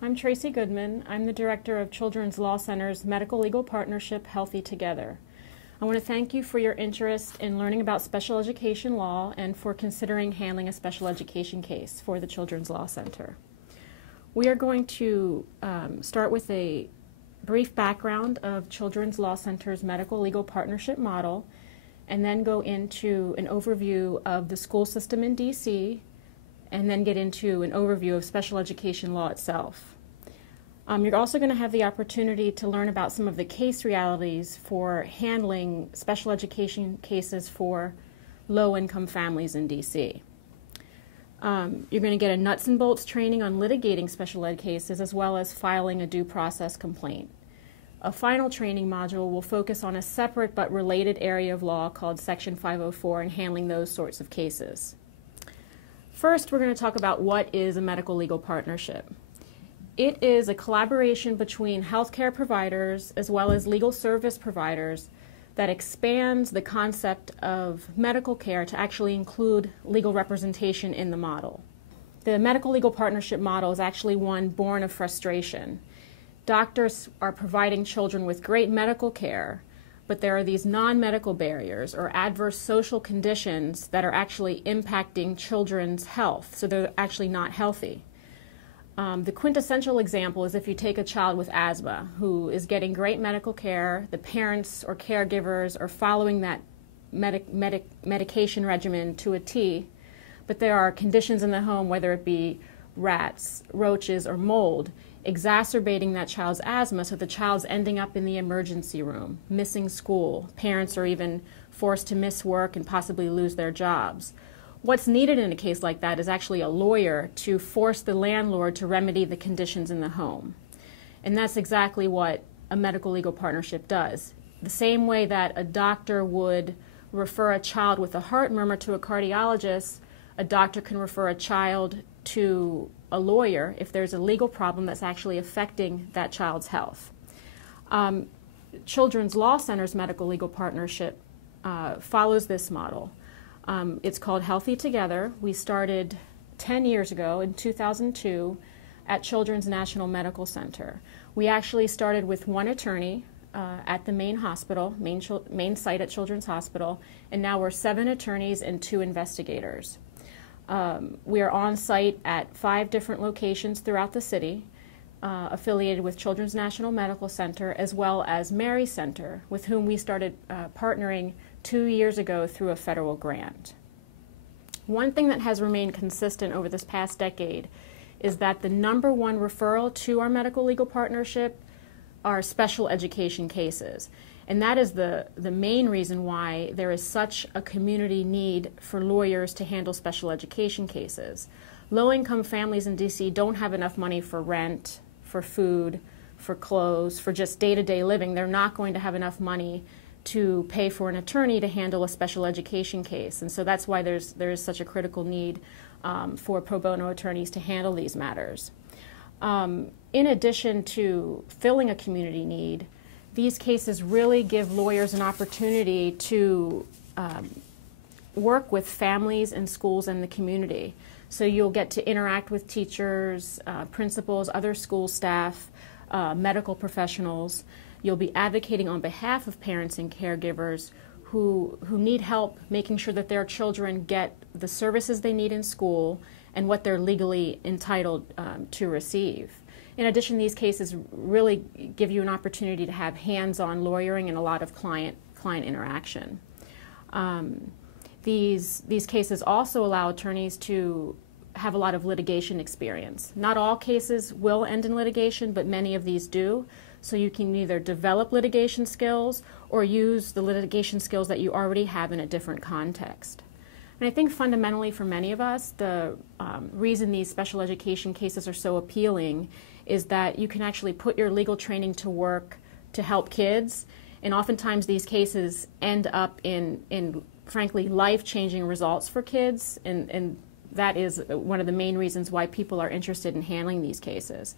I'm Tracy Goodman. I'm the director of Children's Law Center's Medical Legal Partnership, Healthy Together. I want to thank you for your interest in learning about special education law and for considering handling a special education case for the Children's Law Center. We are going to start with a brief background of Children's Law Center's Medical Legal Partnership model, and then go into an overview of the school system in DC, and then get into an overview of special education law itself. You're also going to have the opportunity to learn about some of the case realities for handling special education cases for low-income families in DC. You're going to get a nuts and bolts training on litigating special ed cases as well as filing a due process complaint. A final training module will focus on a separate but related area of law called Section 504 and handling those sorts of cases. First, we're going to talk about what is a medical legal partnership. It is a collaboration between healthcare providers as well as legal service providers that expands the concept of medical care to actually include legal representation in the model. The medical legal partnership model is actually one born of frustration. Doctors are providing children with great medical care, but there are these non-medical barriers or adverse social conditions that are actually impacting children's health, so they're actually not healthy. The quintessential example is if you take a child with asthma who is getting great medical care, the parents or caregivers are following that medication regimen to a T, but there are conditions in the home, whether it be rats, roaches, or mold, exacerbating that child's asthma, so the child's ending up in the emergency room, missing school. Parents are even forced to miss work and possibly lose their jobs. What's needed in a case like that is actually a lawyer to force the landlord to remedy the conditions in the home. And that's exactly what a medical legal partnership does. The same way that a doctor would refer a child with a heart murmur to a cardiologist, a doctor can refer a child to a lawyer if there's a legal problem that's actually affecting that child's health. Children's Law Center's Medical Legal Partnership follows this model. It's called Healthy Together. We started 10 years ago in 2002 at Children's National Medical Center. We actually started with one attorney at the main hospital, main site at Children's Hospital, and now we're 7 attorneys and 2 investigators. We are on site at 5 different locations throughout the city, affiliated with Children's National Medical Center as well as Mary Center, with whom we started partnering 2 years ago through a federal grant. One thing that has remained consistent over this past decade is that the #1 referral to our medical legal partnership are special education cases. And that is the main reason why there is such a community need for lawyers to handle special education cases. Low-income families in DC don't have enough money for rent, for food, for clothes, for just day-to-day living. They're not going to have enough money to pay for an attorney to handle a special education case. And so that's why there is such a critical need for pro bono attorneys to handle these matters. In addition to filling a community need, these cases really give lawyers an opportunity to work with families and schools and the community. So you'll get to interact with teachers, principals, other school staff, medical professionals. You'll be advocating on behalf of parents and caregivers who need help making sure that their children get the services they need in school and what they're legally entitled to receive. In addition, these cases really give you an opportunity to have hands-on lawyering and a lot of client interaction. These cases also allow attorneys to have a lot of litigation experience. Not all cases will end in litigation, but many of these do. So you can either develop litigation skills or use the litigation skills that you already have in a different context. And I think fundamentally for many of us, the reason these special education cases are so appealing is that you can actually put your legal training to work to help kids, and oftentimes these cases end up in frankly, life-changing results for kids, and that is one of the main reasons why people are interested in handling these cases.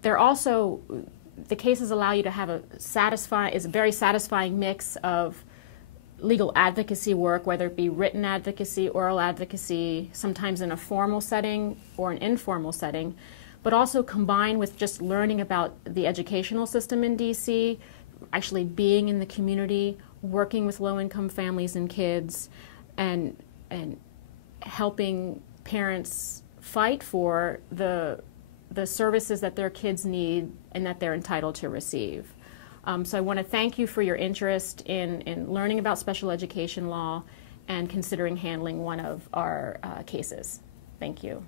They're also, the cases allow you to have a very satisfying mix of legal advocacy work, whether it be written advocacy, oral advocacy, sometimes in a formal setting or an informal setting, but also combined with just learning about the educational system in DC, actually being in the community, working with low-income families and kids, and helping parents fight for the services that their kids need and that they're entitled to receive. So I want to thank you for your interest in learning about special education law and considering handling one of our cases. Thank you.